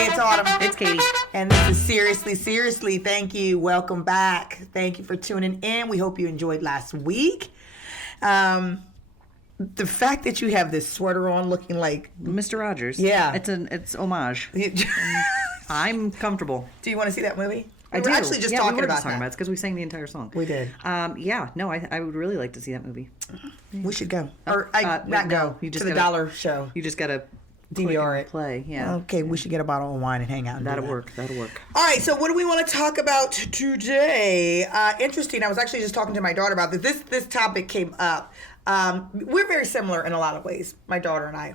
Hey, it's Autumn. It's Katie. And this is Seriously. Thank you. Welcome back. Thank you for tuning in. We hope you enjoyed last week. The fact that you have this sweater on looking like Mr. Rogers. Yeah. It's homage. I'm comfortable. Do you want to see that movie? I We were do. actually just we talking were about just talking that. about it. It's because we sang the entire song. We did. I would really like to see that movie. We should go. Or wait, go you just to the gotta- dollar show. You just gotta DVR it. play. Yeah. Okay, we should get a bottle of wine and hang out. And That'll do that. work. That'll work. All right, so what do we want to talk about today? Interesting. I was actually just talking to my daughter about this. This topic came up. We're very similar in a lot of ways, my daughter and I.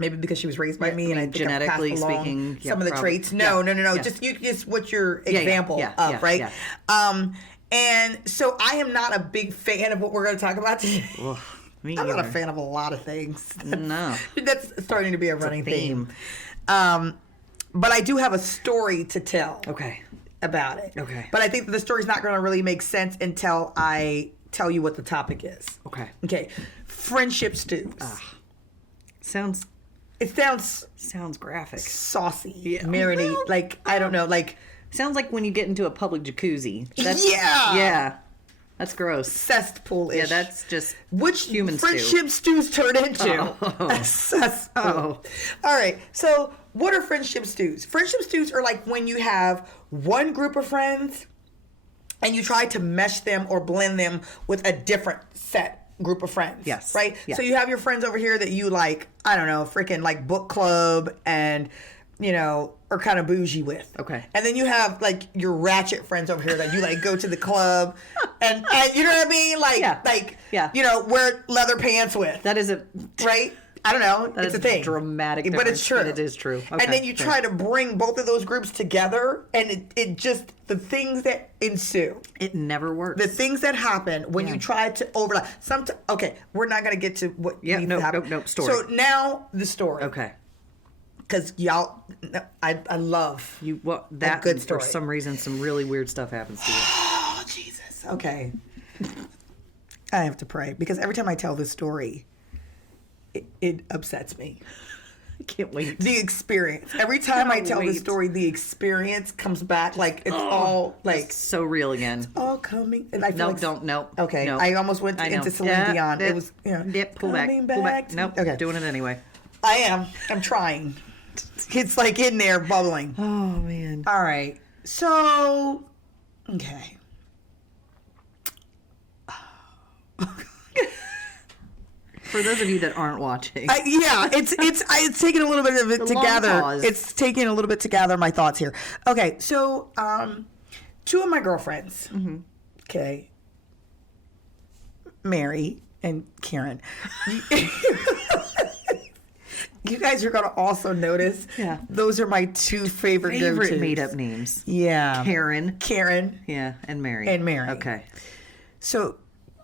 Maybe because she was raised by me, and I think genetically I passed along speaking, some of the probably. traits. No. Yeah. Just what's your example of, right? Yeah. And so I am not a big fan of what we're going to talk about today. Ugh, me I'm not a either. fan of a lot of things. No. That's starting to be a running theme. But I do have a story to tell Okay. about it. Okay. But I think that the story's not going to really make sense until I tell you what the topic is. Okay. Okay. Friendship stews. Sounds It sounds graphic. saucy, marinate. Well, like, I don't know, like Sounds like when you get into a public jacuzzi. Yeah. Yeah. That's gross. cesspool-ish. Yeah, that's just Which human stew. friendship stews turn into a cesspool. Oh. All right. So, what are friendship stews? Friendship stews are like when you have one group of friends and you try to mesh them or blend them with a different set group of friends. Yes. Right? Yeah. So you have your friends over here that you like, I don't know, freaking like book club and, you know, are kind of bougie with. Okay. And then you have like your ratchet friends over here that you like go to the club and you know what I mean? Like, Yeah. you know, wear leather pants with. That is a Right? I don't know. It's is a thing. dramatic But it's difference, true. but it is true. And Okay, then you okay. try to bring both of those groups together, and it just, the things that ensue, It never works. the things that happen when Yeah. you try to overlap. Okay, we're not going to get to what Yeah, needs no, to happen. no, story. So now the story. Okay. Because y'all, I love. That good and story. For some reason, some really weird stuff happens to you. Oh, Jesus. Okay. I have to pray because every time I tell this story, it upsets me. I can't wait. The experience. Every time I Can't tell the wait. story, the experience comes back like it's all like It's so real again. all coming. And I feel No, like don't. No. Okay, no. I almost went I know. into Celine Yeah, Dion. yeah, It was, you know, Yep, pull back. coming Pull back. to- Nope. Okay. Doing it anyway. I am. I'm trying. It's like in there bubbling. Oh, man. All right. So, okay. For those of you that aren't watching. It's taking a little bit of it The to long gather. pause. It's taking a little bit to gather my thoughts here. Okay, so two of my girlfriends, okay, Mary and Karen. You guys are gonna also notice. Yeah. Those are my two favorite Favorite go-tos. made-up names. Yeah. Karen. Yeah, And Mary. Okay. So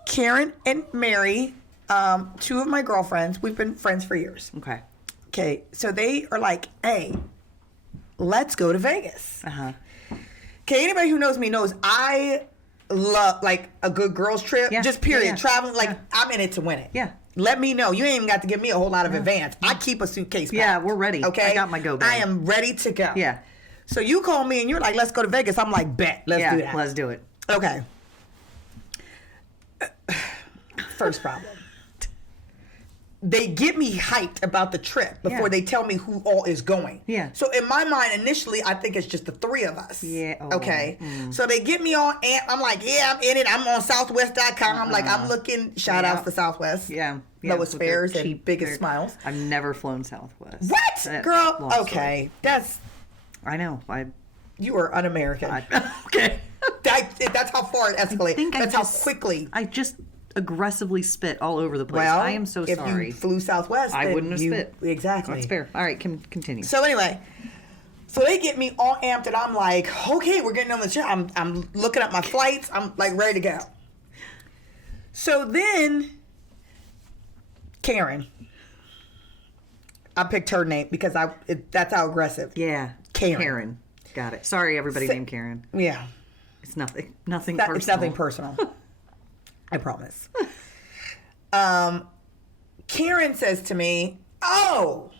Karen and Mary, two of my girlfriends, we've been friends for years. Okay. Okay, so they are like, hey, let's go to Vegas. Uh-huh. Okay, anybody who knows me knows I love like a good girls trip. Yeah, Just period. yeah, Traveling, like yeah. I'm in it to win it. Yeah. Let me know. You ain't even got to give me a whole lot of advance. I keep a suitcase packed. Yeah, we're ready. Okay. I got my go bag. I am ready to go. Yeah. So you call me and you're like, let's go to Vegas. I'm like, bet. Let's do that. Let's do it. Okay. First problem. They get me hyped about the trip before Yeah. they tell me who all is going. Yeah. So in my mind, initially, I think it's just the three of us. Yeah. Oh, Okay. So they get me on, and I'm like, yeah, I'm in it. I'm on Southwest.com. I'm like, I'm looking. Shout outs Yeah. to Southwest. Yeah. Lowest with their fares and cheap biggest fare. smiles. I've never flown Southwest. What, That's girl? a long Okay, that's I know. you are un-American. Okay. That's how far it escalated. That's how quickly. I just aggressively spit all over the place. Well, I am so if sorry. you flew Southwest, I then wouldn't have spit. Exactly. That's fair. All right, continue. So anyway, so they get me all amped, and I'm like, okay, we're getting on the trip. I'm looking at my flights. I'm like ready to go. So then, Karen, I picked her name because that's how aggressive. Yeah. Karen. Got it. Sorry, everybody named Karen. Yeah. It's nothing personal. It's nothing personal. I promise. Karen says to me, oh,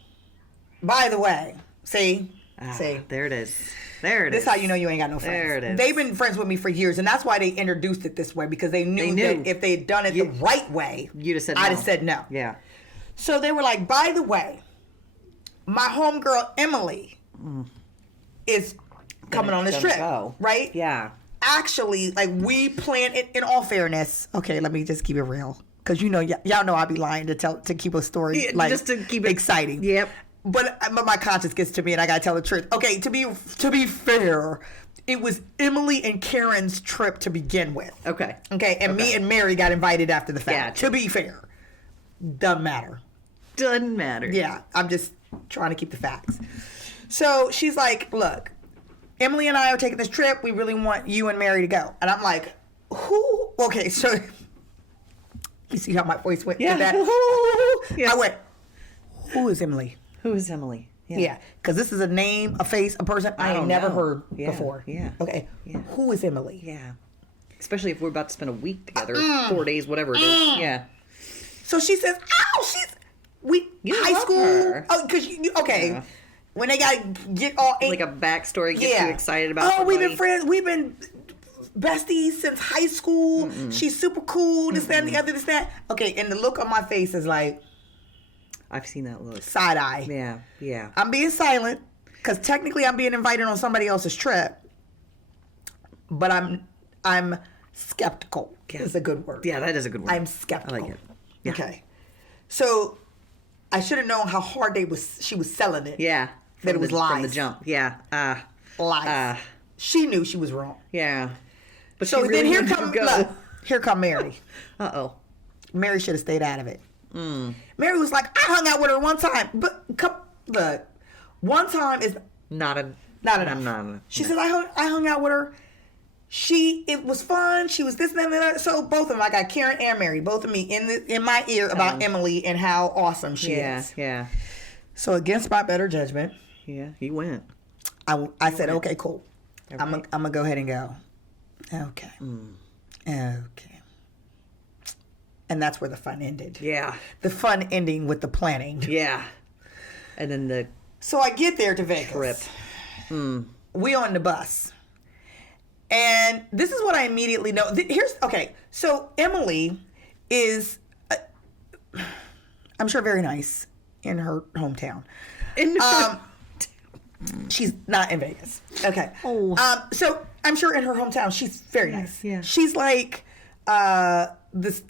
by the way, see, See, There it is. There it this is. is how you know you ain't got no friends. There it is. They've been friends with me for years, and that's why they introduced it this way, because they knew that if they had done it the right way, You'd have said I'd no. have said no. Yeah. So they were like, by the way, my homegirl Emily is coming on this Gonna trip, go. right? Yeah. Actually, like, we planned it. In all fairness, okay, let me just keep it real, because you know, y'all know I'll be lying to keep a story like just to keep it exciting. Yep. But my conscience gets to me, and I gotta tell the truth. Okay, to be fair, it was Emily and Karen's trip to begin with. Okay. Okay, and me and Mary got invited after the fact. Gotcha. To be fair, doesn't matter. Doesn't matter. Yeah, I'm just trying to keep the facts. So she's like, look, Emily and I are taking this trip. We really want you and Mary to go. And I'm like, who? Okay, so you see how my voice went Yeah. to that? Who? Yes. I went, who is Emily? Who is Emily? Yeah, because this is a name, a face, a person I ain't don't never know. heard Yeah, before. yeah, Okay, yeah. who is Emily? Yeah. Especially if we're about to spend a week together, 4 days, whatever it is. Yeah. So she says, "Oh, You high love school." her. Oh, because okay, Yeah. when they got get all Like a backstory, get you excited about Oh, we've been somebody. friends. We've been besties since high school. She's super cool. This, that, and the other. This, that. Okay, and the look on my face is like I've seen that look. side eye. Yeah. Yeah. I'm being silent because technically I'm being invited on somebody else's trip, but I'm skeptical. Yeah. Is a good word. Yeah, that is a good word. I'm skeptical. I like it. Yeah. Okay. So I should have known how hard she was selling it. Yeah. That it From was the, lies. From the jump. Yeah. Lies. She knew she was wrong. Yeah. But So she really then here wanted come to go. look, here come Mary. Uh-oh. Mary should have stayed out of it. Mary was like, I hung out with her one time, but look, one time is Not enough. not enough. She said I hung out with her. It was fun. She was this and that. So both of them, I got Karen and Mary, both of me in my ear about Emily and how awesome she is. Yeah. So against my better judgment, Yeah. You went. I said, okay, cool. Okay. I'm gonna go ahead and go. Okay. Okay. And that's where the fun ended. Yeah. The fun ending with the planning. Yeah. And then the So I get there to Vegas. trip. We on the bus. And this is what I immediately know. Okay. So Emily is, I'm sure, very nice in her hometown. She's not in Vegas. Okay. Oh. So I'm sure in her hometown she's very nice. yeah. She's like the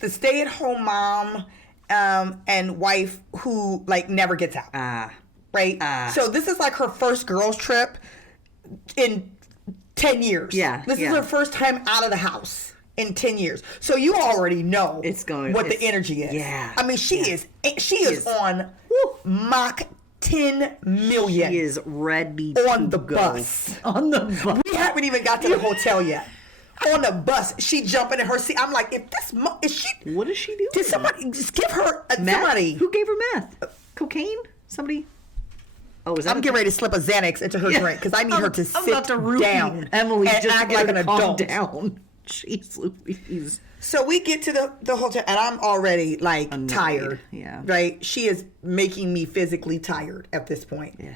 stay-at-home mom and wife who like never gets out. Right? So this is like her first girls trip in 10 years. Yeah, This is yeah. her first time out of the house in 10 years. So you already know what the energy is. Yeah. I mean, she is on Mach 10 million She is ready on to the go. bus. On the bus. We haven't even got to the hotel yet. On the bus, she jumping in her seat. I'm like, if this is she? What is she doing? Did somebody just give her Meth? somebody? Who gave her meth? Cocaine? Somebody? Oh, is that I'm getting ready to slip a Xanax into her drink because I need her to I'm sit about to roofie down Emily and just act to get like her an to calm adult. down. Jeez Louise. So we get to the hotel, and I'm already like Annoyed. tired. Yeah. Right? She is making me physically tired at this point. Yeah.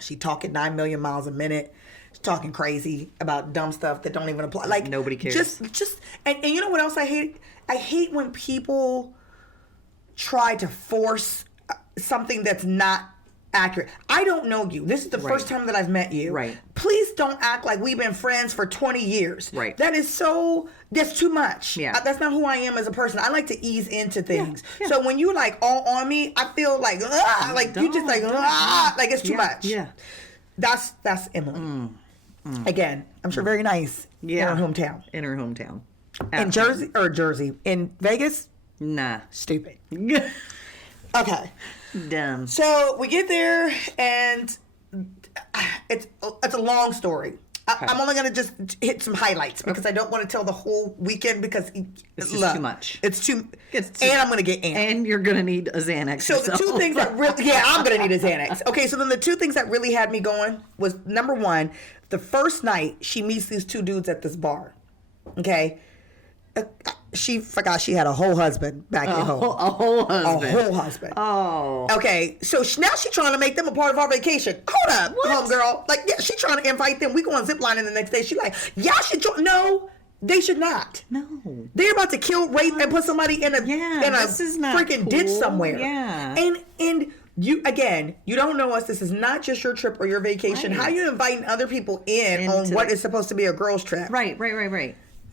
She talking 9 million miles a minute. She's talking crazy about dumb stuff that don't even apply. Like Nobody cares. Just and you know what else I hate? I hate when people try to force something that's not accurate. I don't know you. This is the first time that I've met you. Right. Please don't act like we've been friends for 20 years. Right. That's too much. Yeah. That's not who I am as a person. I like to ease into things. yeah. So when you like all on me, I feel like, like you just like, like it's too much. Yeah. That's Emily. Again, I'm sure very nice Yeah. in her hometown. In her hometown. In Jersey, in Vegas, Nah. stupid. Okay. Dumb. So we get there, and it's a long story. I'm only gonna just hit some highlights because I don't want to tell the whole weekend because It's just too much. It's too, It's too and I'm gonna get amped. And you're gonna need a Xanax. So the two things that really, I'm gonna need a Xanax. Okay, so then the two things that really had me going was number one, the first night she meets these two dudes at this bar. Okay, she forgot she had a whole husband back at home. A whole A husband. whole husband. Oh. Okay, so now she's trying to make them a part of our vacation. Hold up, homegirl. Like, yeah, she's trying to invite them. We go on ziplining the next day. She's like, y'all should join. No, they should not. No. They're about to kill, rape, and put somebody in a this is not freaking ditch cool. somewhere. Yeah. And you, again, you don't know us. This is not just your trip or your vacation. Right. How you inviting other people in on Into what the- is supposed to be a girl's trip? Right.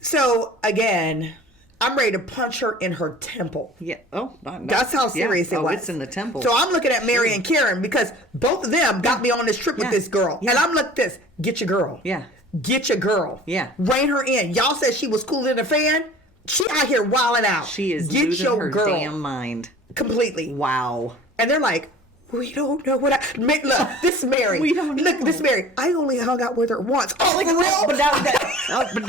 So again, I'm ready to punch her in her temple. Yeah. Oh, That's how serious it was. It's in the temple. So I'm looking at Mary and Karen because both of them got me on this trip with Yeah. this girl. Yeah. And I'm like this, get your girl. Yeah. Get your girl. Yeah. Rein her in. Y'all said she was cooler than a fan. She out here wilding out. She is Get losing your her girl. damn mind. Completely. Wow. And they're like, we don't know what look, this is Mary. We don't Look, know. this is Mary. I only hung out with her once. Oh, for real? But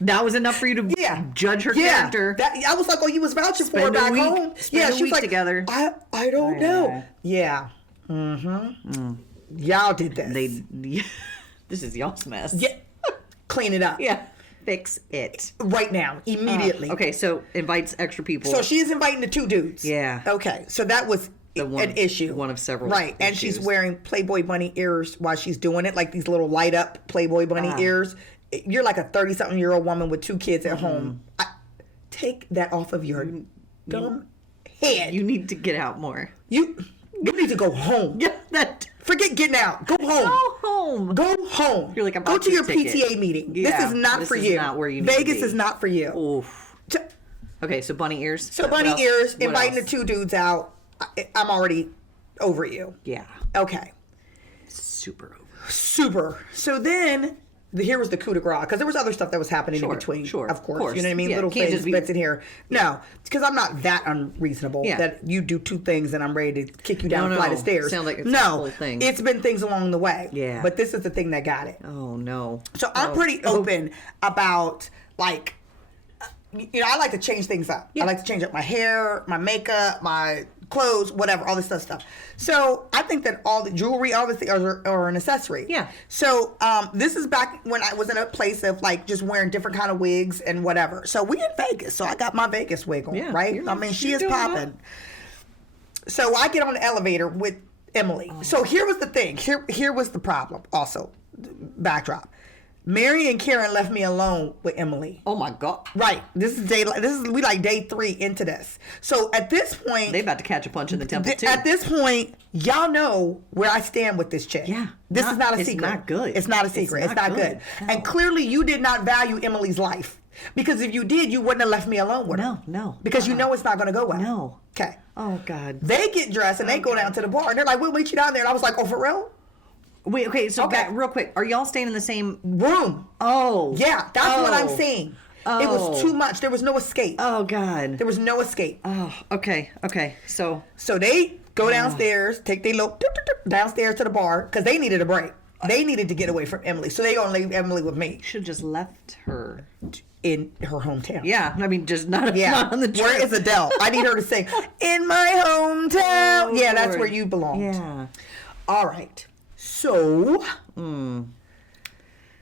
that was enough for you to Yeah. judge her Yeah, character. I was like, oh, you was vouching for her Spend a back week- home. spend Yeah, a she was week like, together. I don't know. Yeah. Y'all did this. This is y'all's mess. Yeah. Clean it up. Yeah. Fix it. Right now. Immediately. Okay, so invites extra people. So she is inviting the two dudes. Yeah. Okay. So that was one- an issue. one of several Right. And she's issues. wearing Playboy bunny ears while she's doing it, like these little light up Playboy bunny ears. You're like a 30-something-year-old woman with two kids at home. Take that off of your dumb head. You need to get out more. You need to go home. Yeah, that. Forget getting out. Go home. Go home. Go home. You're like, I'm go about to to your ticket. PTA meeting. This Yeah, is not this for is you. not where you need to Vegas be. is not for you. Oof. T- Okay, so bunny ears. So What bunny else? ears, What inviting the else? two dudes out. I'm already over you. Yeah. Okay. Super over. Super. So then, here was the coup de grace, because there was other stuff that was happening in between. Sure. Of course. You know what I mean? Yeah, Little can't things, just be- bits in here. No, because I'm not that unreasonable Yeah. that you do two things and I'm ready to kick you down No, a flight no. of stairs. Sounds like it's a no, whole thing. It's been things along the way. Yeah. But this is the thing that got it. Oh no. So I'm pretty open about, like, I like to change things up. Yeah. I like to change up my hair, my makeup, my clothes, whatever, all this stuff. So I think that all the jewelry, obviously, are an accessory. Yeah. So this is back when I was in a place of, like, just wearing different kind of wigs and whatever. So we in Vegas, so I got my Vegas wig on, Yeah, right? you're- I mean, she you're is doing popping. that. So I get on the elevator with Emily. So here was the thing. Here was the problem. Also, backdrop. Mary and Karen left me alone with Emily. Oh my god. Right. We like day 3 into this. So at this point, They about to catch a punch in the temple too. at this point, y'all know where I stand with this chick. Yeah. This is not a It's secret. not good. It's not a secret. It's not good. And clearly you did not value Emily's life. Because if you did, you wouldn't have left me alone with her. No. Because you know it's not going to go well. No. Okay. Oh god. They get dressed and they go down to the bar and they're like, we'll meet you down there. And I was like, oh, for real? Wait, okay, so Okay. back real quick. Are y'all staying in the same Room. Oh. Yeah, that's what I'm Oh. saying. It was Oh. too much. There was no escape. Oh god. There was no escape. Oh, okay. So So they go downstairs, take their little downstairs to the bar because they needed a break. They needed to get away from Emily. So they gonna leave Emily with me should have just left her. in her hometown. Yeah, I mean just not, Yeah. not on the trip. Where is Adele? I need her to sing "In My Hometown." Oh, Yeah, that's Lord. where you belong. Yeah. All right. So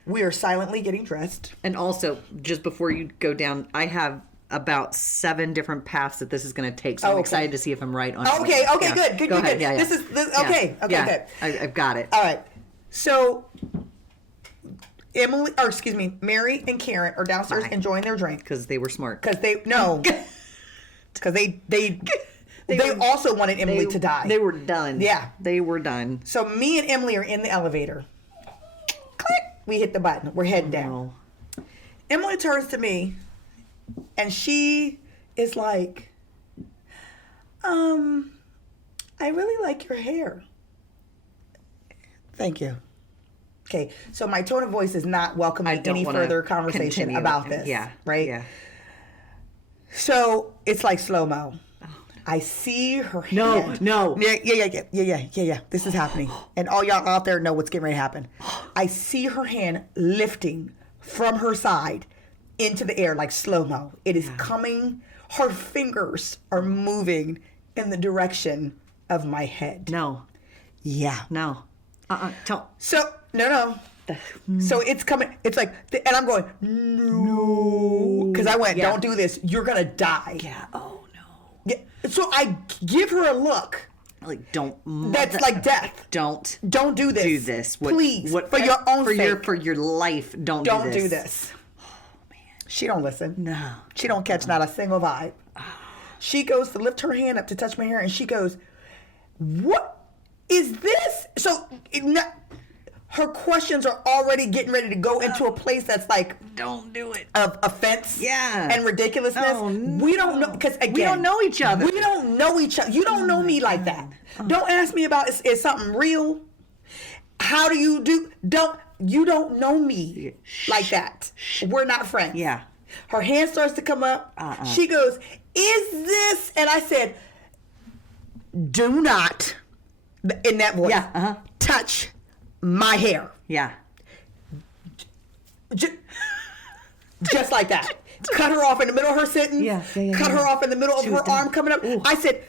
we are silently getting dressed. And also, just before you go down, I have about 7 different paths that this is going to take. So I'm okay. excited to see if I'm right on. Okay, anything. okay, Yeah. good, Go good, ahead. good. Yeah, yeah. This is Yeah. okay, Yeah. good. I've got it. All right. So Mary and Karen are downstairs Fine. enjoying their drink Because they were smart. because they were- also wanted Emily to die. They were done. Yeah. They were done. So me and Emily are in the elevator. Click. We hit the button. We're heading down. Oh. Emily turns to me and she is like, I really like your hair. Thank you. Okay, so my tone of voice is not welcoming I don't any wanna further conversation continue. about this. Yeah. Right? Yeah. So it's like slow-mo. I see her No, hand. no. Yeah. This is happening. And all y'all out there know what's getting ready to happen. I see her hand lifting from her side into the air like slow-mo. It is coming. Her fingers are moving in the direction of my head. No. Yeah. No. Tell. So, no. So it's coming. It's like, and I'm going, no, because I went, don't do this. You're gonna die. Yeah. Oh no. Yeah. So I give her a look. Like don't. That's like death. Don't do this. do this. Please, for your own sake. For your life. Don't do this. Oh man. She don't listen. No. She don't catch not a single vibe. She goes to lift her hand up to touch my hair, and she goes, "What is this?" So her questions are already getting ready to go into a place that's like, don't do it. Of offense, Yeah, and ridiculousness. Oh, no. We don't know, because again, we don't know each other. We don't know each other. You don't know me like that. Don't ask me about is something real. How do you do? You don't know me like that. We're not friends. Yeah. Her hand starts to come up. She goes, "Is this?" And I said, "Do not," in that voice, touch my hair. Yeah. Just like that. Cut her off in the middle of her sentence. Yeah. Cut her off in the middle of her arm coming up. Ooh. I said,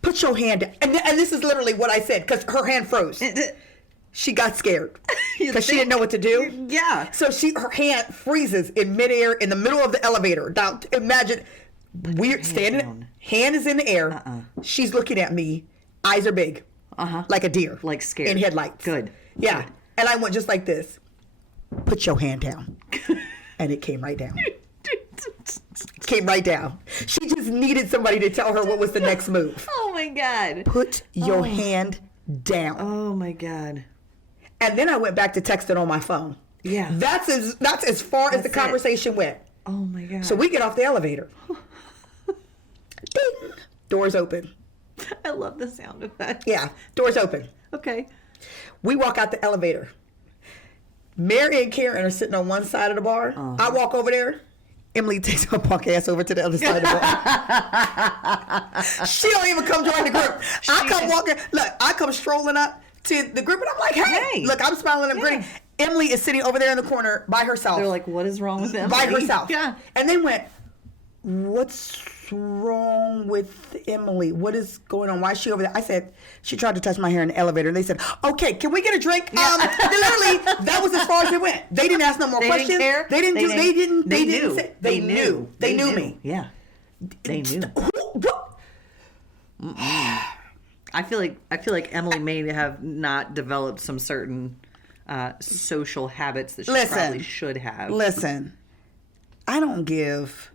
"Put your hand down." And this is literally what I said, because her hand froze. She got scared because she didn't know what to do. Yeah. So her hand freezes in midair in the middle of the elevator. Now imagine weird standing. Hand is in the air. She's looking at me. Eyes are big. Like a deer. Like scared. In headlights. Good. Yeah. Good. And I went just like this. Put your hand down. And it came right down. Came right down. She just needed somebody to tell her what was the next move. Oh my God. Put your hand down. Oh my God. And then I went back to texting on my phone. Yeah. That's as far as the conversation went. Oh my God. So we get off the elevator. Ding. Doors open. I love the sound of that. Yeah. Doors open. Okay. We walk out the elevator. Mary and Karen are sitting on one side of the bar. I walk over there. Emily takes her punk ass over to the other side of the bar. She don't even come join the group. I come walking. Look, I come strolling up to the group, and I'm like, hey. Look, I'm smiling and grinning. Emily is sitting over there in the corner by herself. They're like, what is wrong with Emily? By herself. Yeah. And they went, what's wrong with Emily? What is going on? Why is she over there? I said, she tried to touch my hair in the elevator. And they said, okay, can we get a drink? Literally, that was as far as it went. They didn't ask no more questions. Didn't care. They knew. They knew me. Yeah. They knew. I feel like Emily may have not developed some certain social habits that she probably should have. Listen, I don't give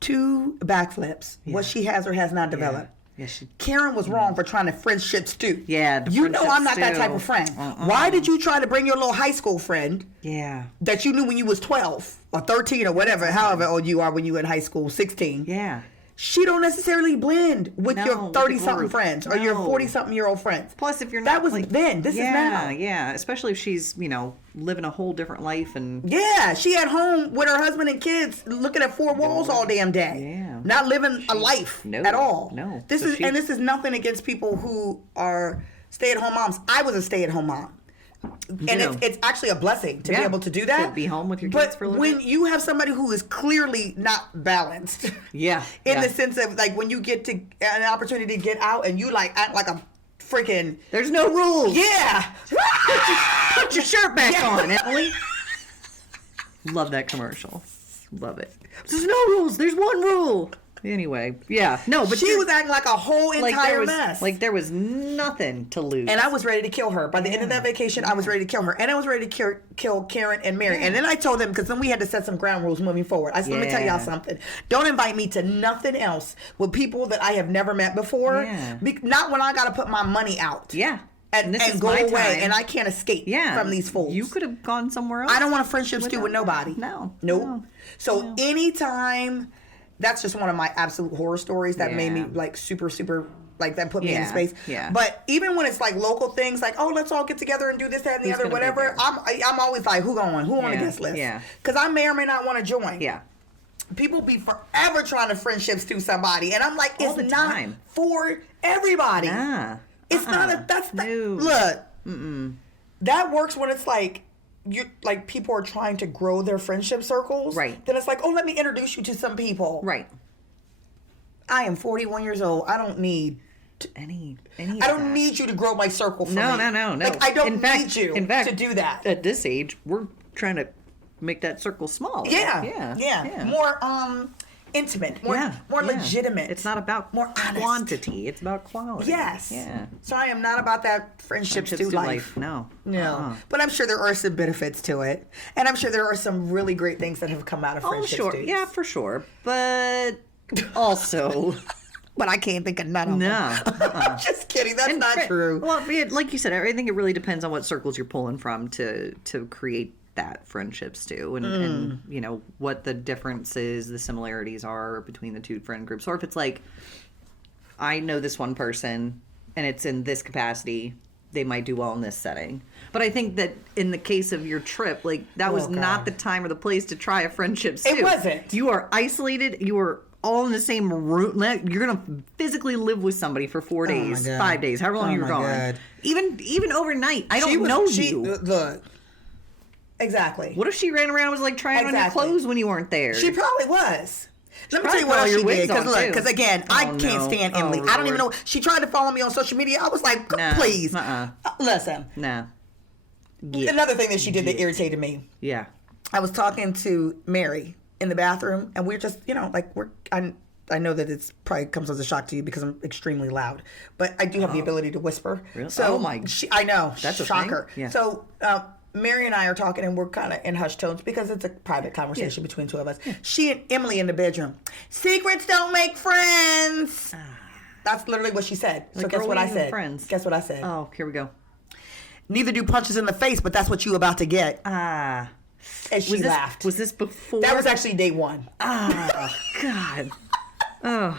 two backflips what she has or has not developed. Yeah, Karen was wrong for trying to friendship stew. Yeah, you know I'm not that type of friend. Why did you try to bring your little high school friend? Yeah. That you knew when you was 12 or 13 or whatever, however old you are when you in high school, 16. Yeah. She don't necessarily blend with your 30-something friends or your 40-something-year-old friends. Plus, if you're not, that was then. This is now. Yeah, especially if she's living a whole different life and she at home with her husband and kids, looking at four walls all damn day. Yeah, not living a life at all. No, this is nothing against people who are stay-at-home moms. I was a stay-at-home mom. And it's actually a blessing to be able to do that. To be home with your kids for a little bit. When you have somebody who is clearly not balanced, in the sense of like when you get to an opportunity to get out and you like act like a freaking there's no rules. Yeah, put your shirt back on, Emily. Love that commercial. Love it. There's no rules. There's one rule. Anyway, but she was acting like a whole entire mess. Like there was nothing to lose. And I was ready to kill her. By the end of that vacation, I was ready to kill her. And I was ready to kill Karen and Mary. And then I told them, because then we had to set some ground rules moving forward. I said, let me tell y'all something. Don't invite me to nothing else with people that I have never met before. Yeah. Not when I got to put my money out. Yeah. And go away, and I can't escape from these fools. You could have gone somewhere else. I don't want a friendship stew with nobody. No. Nope. So anytime... That's just one of my absolute horror stories that made me like super, super, like that put me in space. Yeah. But even when it's like local things, like, oh, let's all get together and do this, that, and the other, whatever, I'm always like, who going? Who on the guest list? Yeah. Because I may or may not want to join. Yeah. People be forever trying to friendships to somebody. And I'm like, it's not for everybody. Nah. It's not look. That works when it's like, people are trying to grow their friendship circles. Right. Then it's like, oh, let me introduce you to some people. Right. I am 41 years old. I don't need any. I don't need you to grow my circle for me. No. Like, I don't In fact- need you in fact, to do that. At this age, we're trying to make that circle smaller. Yeah. More intimate, more Yeah. legitimate. It's not about more honest. quantity. It's about quality. Yes. Yeah. So I am not about that friendships through life. No. No. But I'm sure there are some benefits to it. And I'm sure there are some really great things that have come out of Oh, friendships. sure. too. Yeah, for sure. But also, But I can't think of none of no. them. I'm just kidding. That's And not fri- true. Well, like you said, I think it really depends on what circles you're pulling from to create that friendships too, and you know what the differences, the similarities are between the two friend groups. Or if it's like, I know this one person, and it's in this capacity, they might do well in this setting. But I think that in the case of your trip, like that was God. not the time or the place to try a friendship. It wasn't. You are isolated. You are all in the same room. You're gonna physically live with somebody for 4 days, God. 5 days, however long Oh you were my gone. God. Even overnight. I don't know you. Look. Exactly. What if she ran around and was like trying on your Exactly. clothes when you weren't there? She probably was. Let me probably tell you what put all else your she wigs did. Because on, look, too. because again, I Oh, can't no. stand Oh, Emily. I don't even know. Lord. She tried to follow me on social media. I was like, Nah. please. Uh-uh. Listen. Nah. Yeah. Another thing that she did that irritated me. Yeah. I was talking to Mary in the bathroom, and we're just, like I know that it's probably comes as a shock to you because I'm extremely loud, but I do have the ability to whisper. Really? So Oh, my- I know That's a shocker. thing? Yeah. So Mary and I are talking, and we're kind of in hushed tones because it's a private conversation between two of us. She and Emily in the bedroom. Secrets don't make friends. That's literally what she said. So Like, guess girl, what we I ain't said? friends. Guess what I said? Oh, here we go. Neither do punches in the face, but that's what you about to get. Ah. And she laughed. Was this before? That was actually day one. Ah. God. Oh.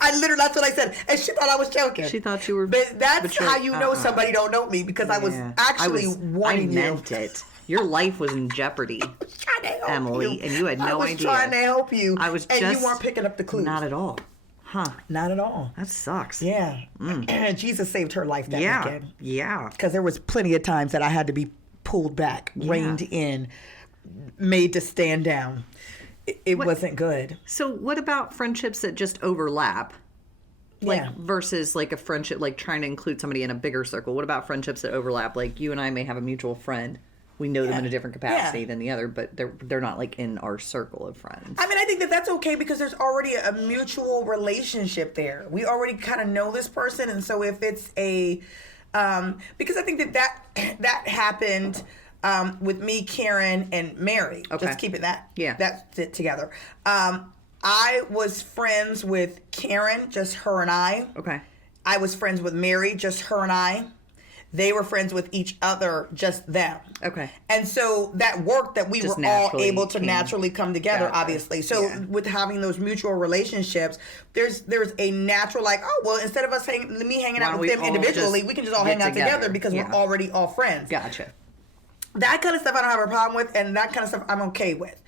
I literally, that's what I said. And she thought I was joking. She thought you were. But that's betrayed. how you know somebody don't know me, because I was Yeah. actually warning I meant you. it. Your life was in jeopardy, Trying to help Emily, and you had no I was idea. trying to help you. I was and just you weren't picking up the clues. Not at all. Huh. Not at all. That sucks. Yeah. Jesus saved her life that Yeah. weekend. Yeah. Because there was plenty of times that I had to be pulled back, reined in, made to stand down. It wasn't good. So what about friendships that just overlap? Like Yeah. versus like a friendship, like trying to include somebody in a bigger circle. What about friendships that overlap? Like you and I may have a mutual friend. We know them in a different capacity Yeah. than the other, but they're not like in our circle of friends. I mean, I think that that's okay because there's already a mutual relationship there. We already kind of know this person, and so if it's because I think that happened with me, Karen, and Mary. Okay. Just keeping that together. I was friends with Karen, just her and I. Okay. I was friends with Mary, just her and I. They were friends with each other, just them. Okay. And so that worked that we Just were all naturally able to came- naturally come together, Gotcha. obviously. So Yeah. with having those mutual relationships, there's a natural like, oh well, instead of us me hanging Why out don't with we them all individually, just we can just all get hang out together because Yeah. we're already all friends. Gotcha. That kind of stuff I don't have a problem with, and that kind of stuff I'm okay with.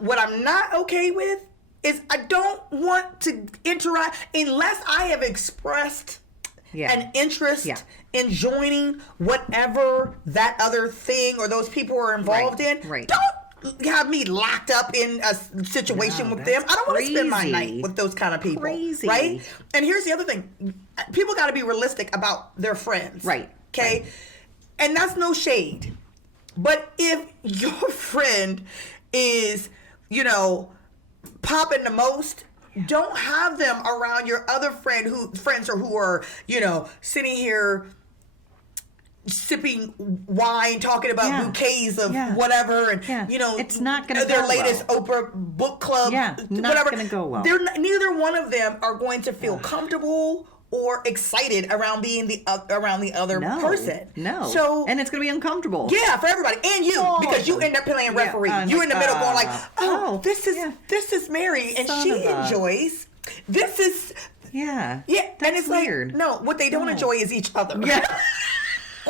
What I'm not okay with is I don't want to interact unless I have expressed Yeah. an interest Yeah. in joining whatever that other thing or those people are involved Right, in. right. Don't have me locked up in a situation No, with them. I don't want to spend my crazy. night with those kind of people. Crazy. Right? And here's the other thing. People got to be realistic about their friends. Right, Okay? right. And that's no shade. But if your friend is, popping the most, don't have them around your other friends who are, sitting here sipping wine, talking about Yeah. bouquets of Yeah. whatever, and Yeah. It's not gonna their go latest well. Oprah book club, Yeah, not whatever. gonna go well. Neither one of them are going to feel comfortable or excited around being around the other person. No. So and it's gonna be uncomfortable. yeah, for everybody, and you, Oh, because you end up playing yeah, referee. I'm You like, in the middle going like, oh, this is Mary, and Son she of a- enjoys. This is Yeah. yeah, That's and it's weird. like no, what they don't No. enjoy is each other. Yeah.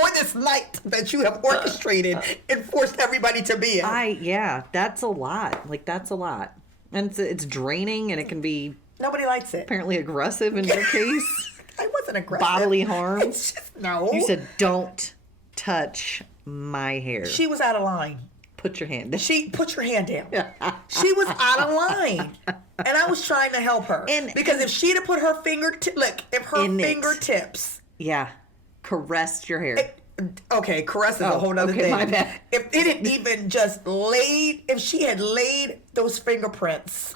Or this night that you have orchestrated and forced everybody to be in. That's a lot. Like that's a lot. And it's draining and it can be Nobody likes it. apparently aggressive in your case. I wasn't aggressive. Bodily harm. It's just no. You said don't touch my hair. she was out of line. Put your hand. She put your hand down. She was out of line, and I was trying to help her. Because if she'd have put her fingertips, caressed your hair. Okay, caress is a whole nother thing. My bad. If it had even just if she had laid those fingerprints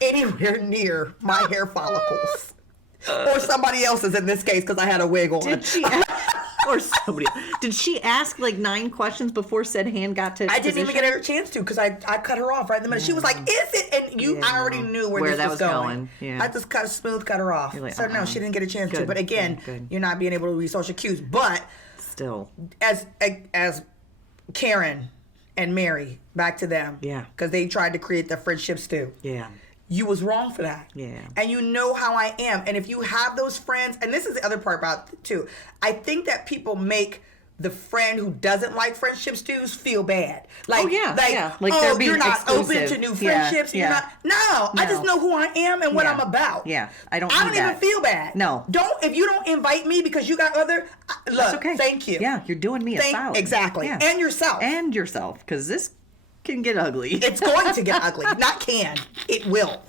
anywhere near my hair follicles, or somebody else's in this case, because I had a wig on. Did she? Or somebody. Did she ask like 9 questions before said hand got to? I didn't even get her a chance to, because I cut her off right in the middle. She was like, "Is it?" And I already knew where this that was going. Yeah. I just cut her off. Like, so no, she didn't get a chance to. But again, good. you're not being able to read social cues. But still, as Karen and Mary, back to them. Yeah. Because they tried to create the friendship stew. Yeah. You was wrong for that. Yeah. And you know how I am. And if you have those friends, and this is the other part about it too, I think that people make the friend who doesn't like friendship stews feel bad. Like, like they're being you're not exclusive. open to new friendships. Yeah. You're not. No, I just know who I am and what I'm about. Yeah, I don't even feel bad. No. If you don't invite me because you got other, look, okay. Thank you. Yeah, you're doing me a solid. Exactly. Yeah. And yourself. And yourself, because this can get ugly. It's going to get ugly. Not can. It will.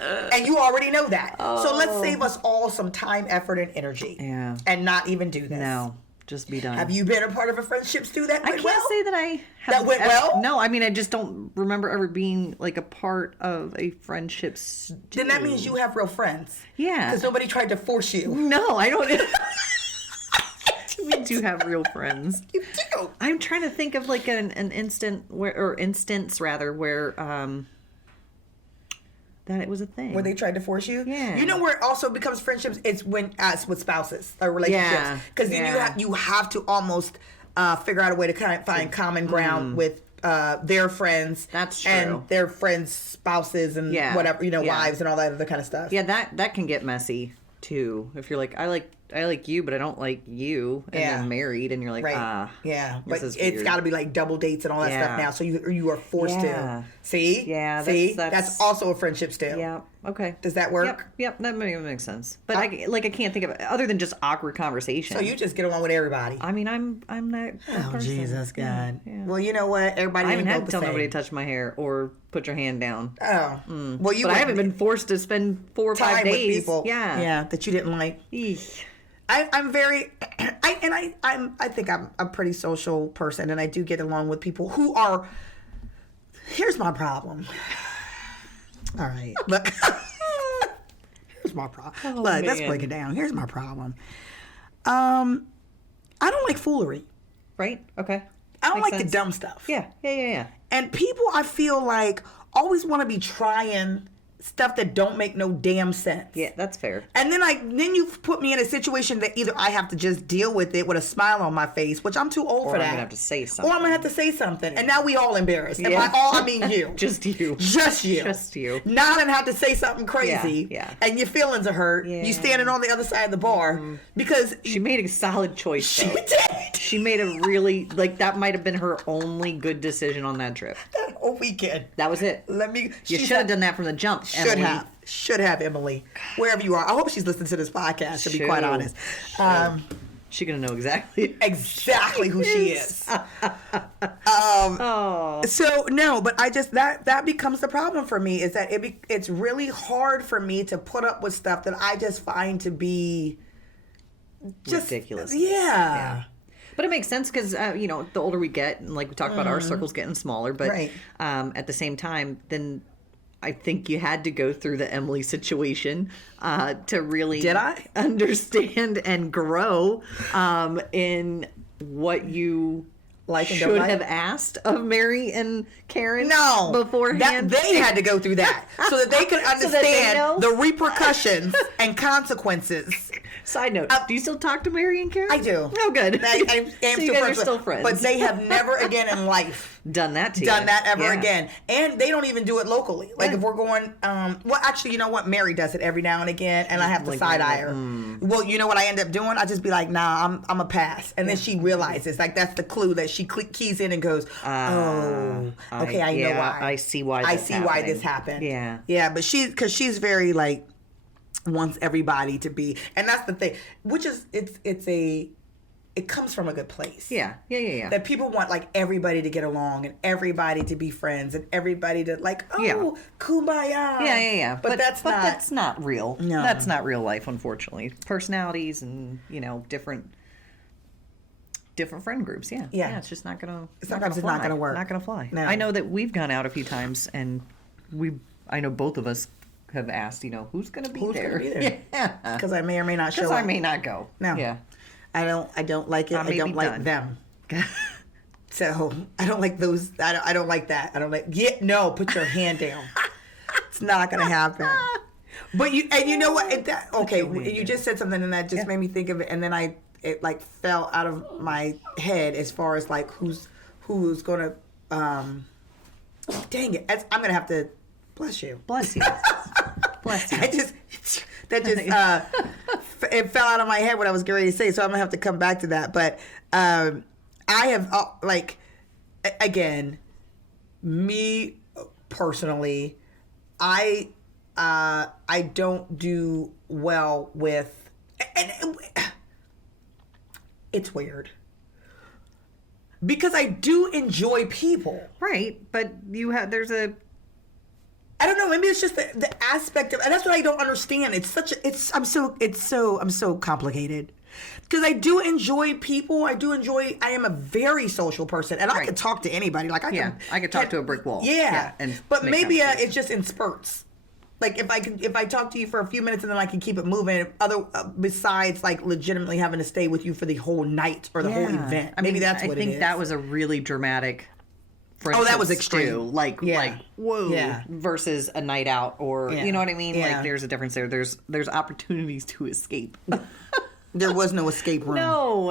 And you already know that. So let's save us all some time, effort, and energy. Yeah. And not even do this. No, just be done. Have you been a part of a friendship stew that went well? I can't say that I have. That went well? No, I mean, I just don't remember ever being like a part of a friendship stew. Then that means you have real friends. Yeah. Because nobody tried to force you. No, I don't. We do have real friends. You do. I'm trying to think of like an instance where that it was a thing. When they tried to force you? Yeah. You know where it also becomes friendships? It's when with spouses or relationships. Because then you have to almost figure out a way to kind of find common ground with their friends. That's true. And their friends' spouses and whatever, wives and all that other kind of stuff. Yeah, that can get messy too. If you're like, I like you, but I don't like you, and then married, and you're like, but it's got to be like double dates and all that stuff now. So you are forced to. See, that's also a friendship stew. Yeah. Okay. Does that work? Yep. That makes sense. But I can't think of it other than just awkward conversation. So you just get along with everybody. I mean, I'm that. Oh, person. Jesus God. Yeah. Well, you know what? Everybody. I haven't had to tell same. nobody to touch my hair or put your hand down. Oh. Well, But I haven't been forced to spend 4 or 5 days with people. Yeah. Yeah, that you didn't like. Eesh. I'm very, I think I'm a pretty social person, and I do get along with people who are. Here's my problem. All right, look. Here's my problem. Look, let's break it down. Here's my problem. I don't like foolery. Right? Okay. I don't Makes like sense. the dumb stuff. Yeah. And people, I feel like, always want to be trying stuff that don't make no damn sense. Yeah, that's fair. And then you put me in a situation that either I have to just deal with it with a smile on my face, which I'm too old for that. Or I'm going to have to say something. Or I'm going to have to say something. And now we all embarrassed. And by all, I mean you. Just you. Just you. Just you. Now I have to say something crazy. Yeah. And your feelings are hurt. Yeah. You standing on the other side of the bar. Because She made a solid choice, she though. did. She made a really, that might have been her only good decision on that trip. That whole weekend. That was it. You should have done that from the jump, Emily. Should have, Emily. Wherever you are. I hope she's listening to this podcast, to be quite honest. She's going to know exactly who she is. So, no, but I just, that becomes the problem for me, is that it's really hard for me to put up with stuff that I just find to be just ridiculous. Yeah. But it makes sense because, the older we get, and like we talked about, our circle's getting smaller. But at the same time, then I think you had to go through the Emily situation to really understand and grow in what you should have asked of Mary and Karen beforehand. They had to go through that so that they could understand the repercussions and consequences. Side note, do you still talk to Mary and Karen? I do. Oh, good. I am so you guys are still friends. But they have never again in life done that ever again. And they don't even do it locally. Like if we're going, well, actually, you know what? Mary does it every now and again, and I have to side-eye her. Well, you know what I end up doing? I just be like, nah, I'm a pass. And then she realizes, like, that's the clue that she keys in and goes, oh, okay, I know why. I see why this happened. Yeah. Yeah, but because she's very, like, wants everybody to be, and that's the thing, which is, it's a it comes from a good place. Yeah. That people want like everybody to get along and everybody to be friends and everybody to like, kumbaya. Yeah. But that's not real. No. That's not real life, unfortunately. Personalities and, different friend groups. Yeah. It's just not gonna. Sometimes it's not gonna work. Not gonna fly. No. I know that we've gone out a few times, and I know both of us have asked, who's gonna be there? Yeah. Because I may or may not show up. Because I may not go. No. Yeah. I don't like it. I don't like them. So I don't like those. I don't like that. I don't like. Yeah, no. Put your hand down. It's not gonna happen. But you know what? You just said something and that just made me think of it, and then it like fell out of my head as far as like who's gonna. Dang it! I'm gonna have to. Bless you. Bless you. Bless you. It fell out of my head what I was going to say, so I'm gonna have to come back to that. But I have again, me personally, I don't do well with, and it's weird because I do enjoy people, right? But I don't know. Maybe it's just the aspect of, and that's what I don't understand. I'm so complicated because I do enjoy people. I am a very social person, and I can talk to anybody. Like I could talk to a brick wall. Yeah, and but maybe it's just in spurts. Like if I talk to you for a few minutes and then I can keep it moving. Besides like legitimately having to stay with you for the whole night or the whole event. Maybe that's what it is. I think that was a really dramatic. That was extreme. Too. Like whoa, versus a night out, or you know what I mean. Yeah. Like there's a difference there. There's opportunities to escape. There was no escape room.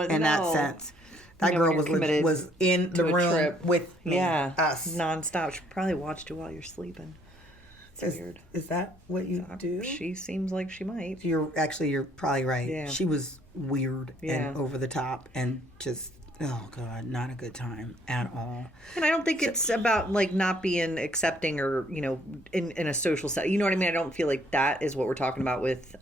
In that sense, that girl was in the room with me, us nonstop. She probably watched you while you're sleeping. It's weird. Is that what you do? She seems like she might. You're probably right. Yeah. She was weird and over the top and just. Oh God, not a good time at all. And I don't think it's about like not being accepting or in a social set. You know what I mean? I don't feel like that is what we're talking about with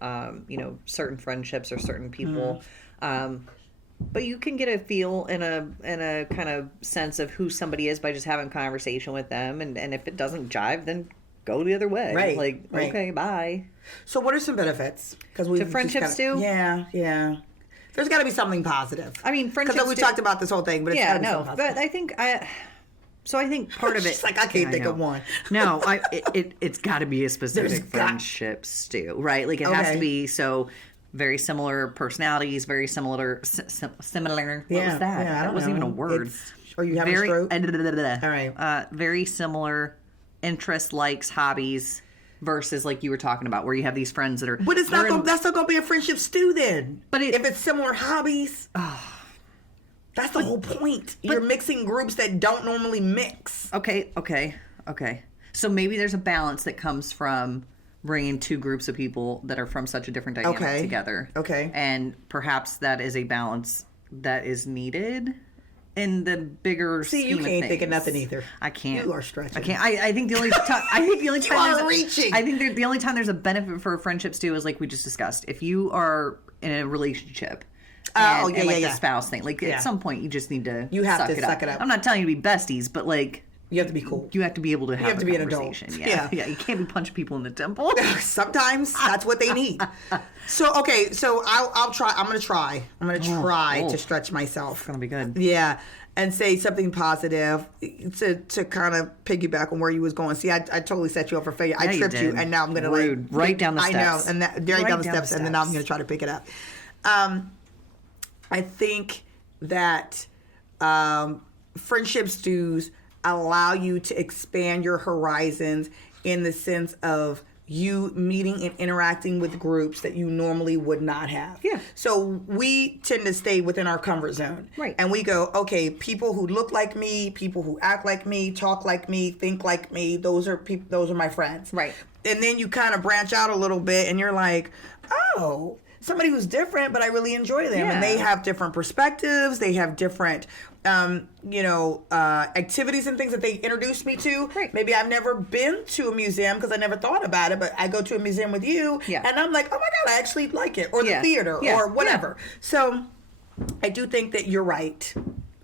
certain friendships or certain people. But you can get a feel and a kind of sense of who somebody is by just having conversation with them. And if it doesn't jive, then go the other way. Right. Okay, bye. So what are some benefits? To friendships too? Yeah. There's got to be something positive. I mean, friendships. Because we talked about this whole thing, but it's got to be something positive. But I think part of it. She's like, I can't think of one. No, it's got to be a specific friendship stew, right? Like it has to be very similar personalities, very similar. What was that? Yeah, that wasn't even a word. Are you having a stroke? All right. Very similar interests, likes, hobbies. Versus like you were talking about, where you have these friends that are. But that's not going to be a friendship stew then. But if it's similar hobbies, that's the whole point. You're mixing groups that don't normally mix. Okay. So maybe there's a balance that comes from bringing two groups of people that are from such a different dynamic together. Okay. And perhaps that is a balance that is needed. In the bigger scheme you can't of think of things. nothing either. I can't. You are stretching. I can't. I think the only time. You are reaching. I think the only time there's a benefit for friendships too is like we just discussed. If you are in a relationship. And the spouse thing. Like at some point you just need to. You have suck to suck it up. I'm not telling you to be besties, but like. You have to be cool. You have to be able to have. You have to be an adult. Yeah. You can't be punching people in the temple. Sometimes that's what they need. So I'll try. I'm gonna try to stretch myself. It's gonna be good. Yeah. And say something positive to kind of piggyback on where you was going. See, I totally set you up for failure. I tripped you, and now I'm going to right down the steps. I know, and right down the steps, and then now I'm going to try to pick it up. I think that friendship stews allow you to expand your horizons in the sense of you meeting and interacting with groups that you normally would not have. Yeah. So we tend to stay within our comfort zone. Right. And we go, okay, people who look like me, people who act like me, talk like me, think like me, those are my friends. Right. And then you kind of branch out a little bit and you're like, oh, somebody who's different, but I really enjoy them. Yeah. And they have different perspectives. They have different, activities and things that they introduced me to. Right. Maybe I've never been to a museum because I never thought about it, but I go to a museum with you and I'm like, oh my God, I actually like it. Or the theater or whatever. So I do think that you're right.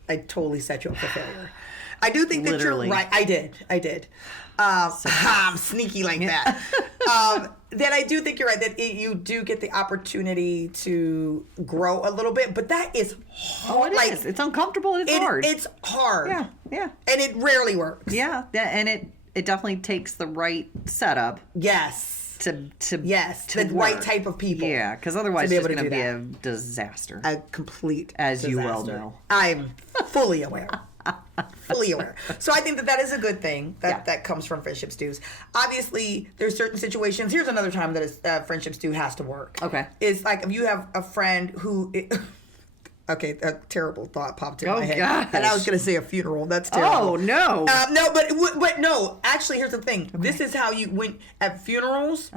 I totally set you up for failure. I do think that Literally. you're right. I did. I'm sneaky like that. That I do think you're right, that you do get the opportunity to grow a little bit, but that is hard. Oh, it is. It's uncomfortable and it's hard. It's hard. Yeah, yeah. And it rarely works. Yeah, and it definitely takes the right setup Yes. to Yes. to The right work. type of people. Yeah, because otherwise to be it's able just to going to do be a disaster. A complete As you well disaster. know. I'm fully aware. Fully aware. So I think that is a good thing that comes from friendship stews. Obviously, there's certain situations. Here's another time that a friendship stew has to work. Okay. It's like if you have a friend who. Okay, a terrible thought popped in my head, gosh. and I was going to say a funeral. That's terrible. Oh, no. No, but no. Actually, here's the thing. Okay. This is how you went at funerals.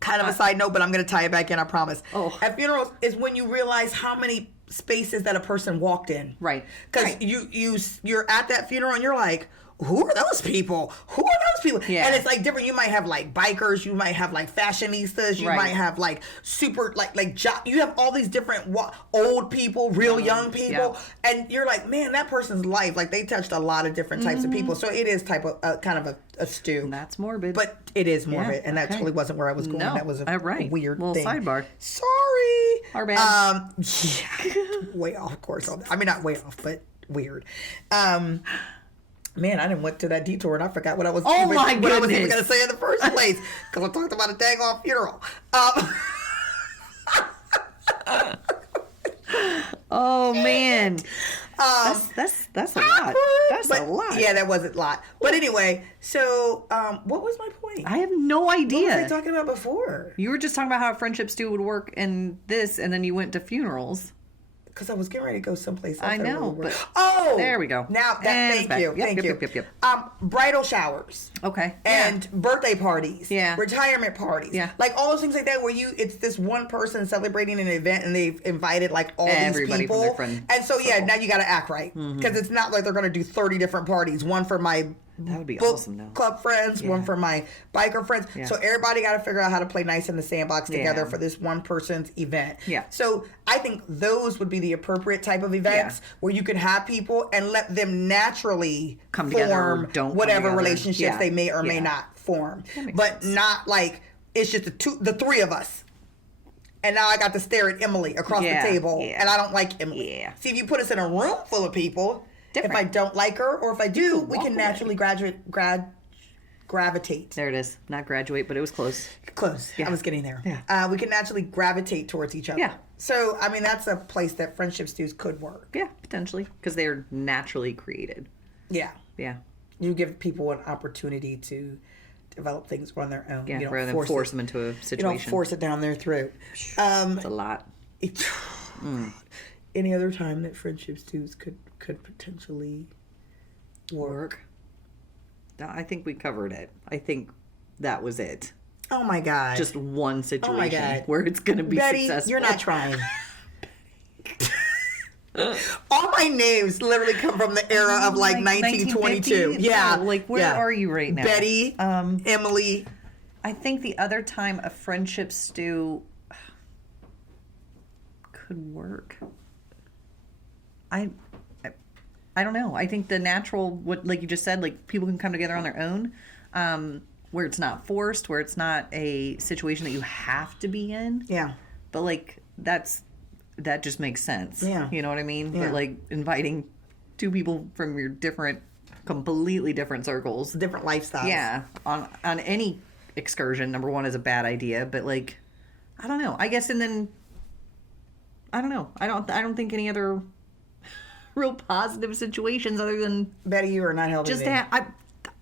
Kind of a side note, but I'm going to tie it back in. I promise. Oh. At funerals is when you realize how many spaces that a person walked in. Right. Because you're at that funeral and you're like, who are those people? Who are those people? Yeah. And it's like different. You might have like bikers. You might have like fashionistas. You Right. might have like super you have all these different old people, real young people, and you're like, man, that person's life, like they touched a lot of different types of people. So it is kind of a stew. And that's morbid. But it is morbid, Yeah, and that okay. totally wasn't where I was going. No. That was a Right. weird Little thing. sidebar. Sorry. Our bad. Yeah. Way off, of course. I mean, not way off, but weird. Man, I didn't went to that detour and I forgot what I was. Oh my what I was even goodness. going to say in the first place because I talked about a dang off funeral. Oh man. That's a lot. That's a lot. Yeah, that wasn't a lot. But anyway, so what was my point? I have no What was idea. I talking about before? You were just talking about how a friendship stew would work in this, and then you went to funerals. Because I was getting ready to go someplace else. I know, but there we go. Now, And it's thank back. you, Yep, thank yep, you. yep, yep. Bridal showers. Okay. And birthday parties, Yeah. retirement parties, Yeah. like all those things like that, where it's this one person celebrating an event and they've invited like all Everybody these from people, their friend and so yeah, circle. now you got to act right because it's not like they're going to do 30 different parties. One for my That would be book awesome, though. club friends, one for my biker friends. Yeah. So everybody got to figure out how to play nice in the sandbox together Yeah. for this one person's event. Yeah. So I think those would be the appropriate type of events where you can have people and let them naturally Come together or form don't come whatever together. relationships Yeah. they may or may Yeah. not form, makes but sense. not like it's just the three of us. And now I got to stare at Emily across Yeah, the table, yeah. and I don't like Emily. Yeah. See, if you put us in a room full of people, Different. if I don't like her, or if I do, we walk can away. naturally gravitate. There it is. Not graduate, but it was close. Close. I was getting there. Yeah. We can naturally gravitate towards each other. Yeah. So, I mean, that's a place that friendship stews could work. Yeah, potentially, because they are naturally created. Yeah. Yeah. You give people an opportunity to develop things on their own. Yeah, You don't rather than force it. them into a You don't situation. force it down their throat. It's a lot. Any other time that friendship stews could potentially work? I think we covered it. I think that was it. Oh my God. Just one situation God. where it's going to be Betty, successful. you're not trying. All my names literally come from the era of like 1922. 1950? Yeah. No, like, where are you right now? Betty, Emily. I think the other time a friendship stew could work. I don't know. I think the natural, what like you just said, like people can come together on their own, where it's not forced, where it's not a situation that you have to be in. Yeah. But like that just makes sense. Yeah. You know what I mean? Yeah. But like inviting two people from your completely different circles. Different lifestyles. Yeah. On any excursion, number one is a bad idea, but like I don't know. I guess and then I don't know. I don't think any other real positive situations other than Betty, you are not helping just me.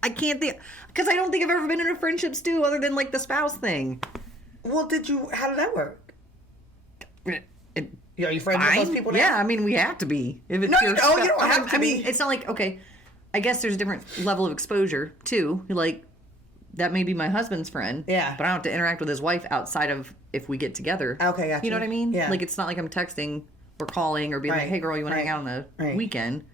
I can't think because I don't think I've ever been in a friendship stew other than like the spouse thing. Well, how did that work? It, Are you friends with those people now? Yeah, I mean we have to be. If it's No, your you don't have to I mean, be. it's not like okay. I guess there's a different level of exposure too. Like that may be my husband's friend. Yeah. But I don't have to interact with his wife outside of if we get together. Okay, gotcha. You know what I mean? Yeah. Like it's not like I'm texting or calling or being like, Right, "Hey, girl, you want to right, hang out on the right. weekend?"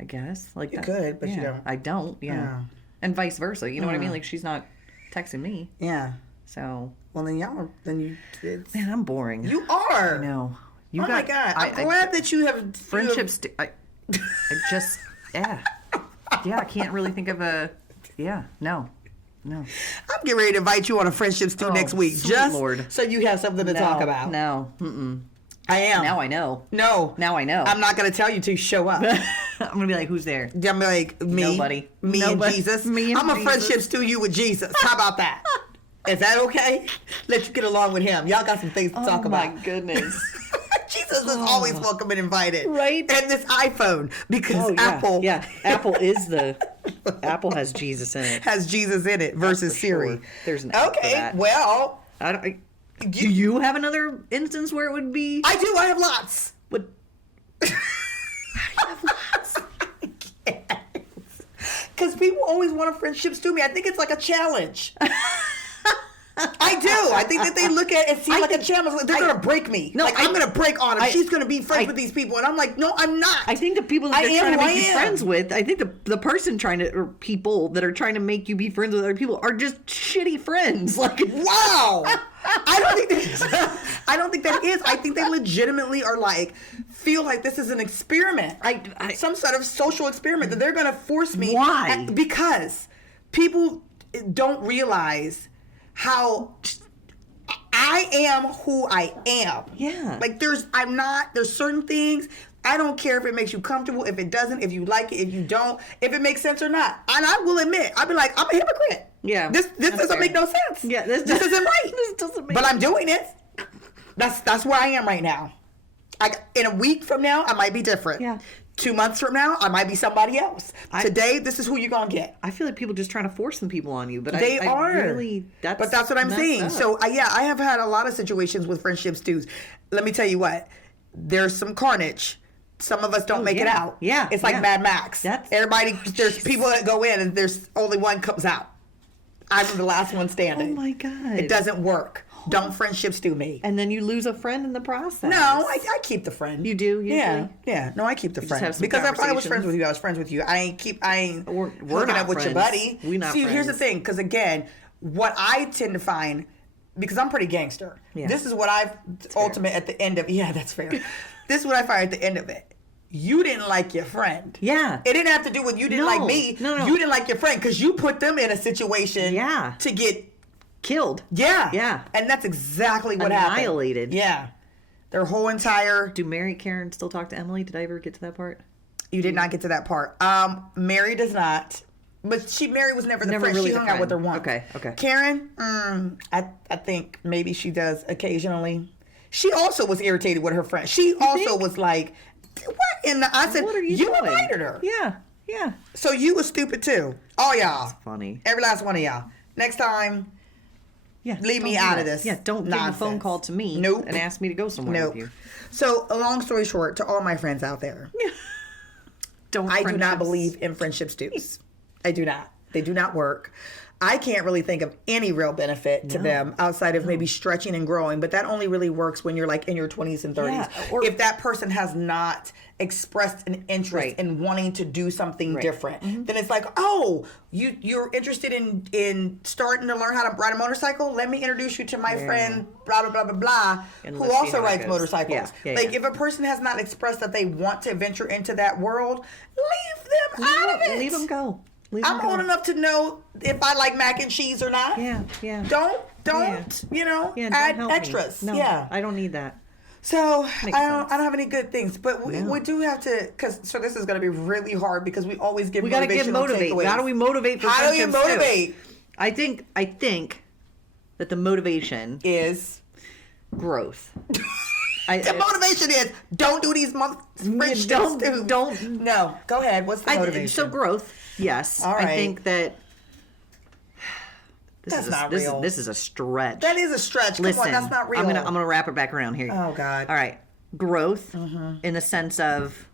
I guess like You that. could, but you Yeah, don't. I don't. Yeah. Oh. And vice versa. You know what I mean? Like she's not texting me. Yeah. So Well, then you. man, I'm boring. You are. No. You Oh my God! I'm glad that you have friendships. I just yeah. I can't really think of a no. I'm getting ready to invite you on a friendships stew next week, sweet just Lord. so you have something to talk about. No, I am. now I know. No, Now I know. I'm not going to tell you to show up. I'm gonna be like, who's there? I'm gonna be like me, Nobody. me and Jesus. Me and I'm a Jesus. friendship stew you with Jesus. How about that? Is that okay? Let you get along with him. Y'all got some things to talk about. Oh my goodness. Jesus is always welcome and invited. Right. And this iPhone, because Apple Apple Apple has Jesus in it. has Jesus in it versus For Siri. sure. There's an app for Okay, that. well, Do you have another instance where it would be? I do. I have lots. What? Because people always want a friendship stew me. I think it's like a challenge. I do. I think that they look at it and see it like a challenge. They're going to break me. No, I'm going to break on them. She's going to be friends with these people. And I'm like, no, I'm not. I think the people that I they're am trying to who make I you am. friends with, I think the person trying to, or people that are trying to make you be friends with other people are just shitty friends. Like, Wow. I don't think that is. I think they legitimately are like, feel like this is an experiment. Some sort of social experiment that they're going to force me. Why? Because people don't realize how I am who I am. Yeah. Like there's certain things. I don't care if it makes you comfortable, if it doesn't, if you like it, if you don't, if it makes sense or not. And I will admit, I'll be like, I'm a hypocrite. Yeah. This doesn't fair. make no sense. Yeah, this isn't right. This doesn't make But I'm doing it. That's where I am right now. In a week from now, I might be different. Yeah. 2 months from now, I might be somebody else. Today, this is who you're gonna get. I feel like people just trying to force some people on you, but They are. Really, but that's what I'm saying. up. So I have had a lot of situations with friendship stews. Let me tell you what. There's some carnage. Some of us don't make it yeah. out. Yeah, It's like yeah. Mad Max. Everybody, there's people that go in and there's only one comes out. I'm the last one standing. Oh my God. It doesn't work. Don't friendship stew me. And then you lose a friend in the process. No, I keep the friend. You do usually? Yeah. No, I keep the friend have some because if I was friends conversations. with you, I was friends with you. I ain't We're hooking not up with your friends. buddy. We not See, here's the friends. thing, because again, what I tend to find, because I'm pretty gangster. Yeah. This is what I've ultimate at the end of. Yeah, that's fair. This is what I find at the end of it. You didn't like your friend. Yeah. It didn't have to do with you didn't like me. No. You didn't like your friend because you put them in a situation. Yeah. To get. Killed. Yeah. Yeah. And that's exactly what happened. Annihilated. Yeah. Their whole entire. Do Mary Karen still talk to Emily? Did I ever get to that part? You did not get to that part. Mary does not. But Mary was never the Never friend. really She the hung out with her friend. once. Okay. Karen, I think maybe she does occasionally. She also was irritated with her friend. She also was like, what in the... I said, What are you doing? invited her. Yeah. So you was stupid too. All y'all. Funny. Every last one of y'all. Next time, Yeah. leave me don't do out of that. this. Yeah, don't give a phone nonsense. call to me Nope. and ask me to go somewhere Nope. with you. So, a long story short, to all my friends out there, Don't I do not friendships- believe in friendship stews. I do not. They do not work. I can't really think of any real benefit to them outside of maybe stretching and growing, but that only really works when you're like in your 20s and 30s. Yeah, or- if that person has not expressed an interest Right. in wanting to do something different, then it's like, oh, you're interested in starting to learn how to ride a motorcycle? Let me introduce you to my friend, blah, blah, blah, blah, blah, And who let's see also how that rides goes. motorcycles. Yeah, like, yeah. if a person has not expressed that they want to venture into that world, leave them out of it. Leave them go. I'm old enough to know if I like mac and cheese or not. Yeah. Don't Yeah, don't add help me. extras. No, Yeah. I don't need that. So Makes I don't sense. have any good things, but we do have to so this is going to be really hard because we always give We got to get motivational motivated. takeaways. How do we motivate for How do you friendships, too? motivate? I think that the motivation Is growth. the motivation is don't do these friendships. don't. No, go ahead. What's the motivation? So growth, yes. All right. I think that That's not real. This is a stretch. That is a stretch. Come Listen, on, that's not real. I'm gonna wrap it back around here. Oh, God. All right, growth in the sense of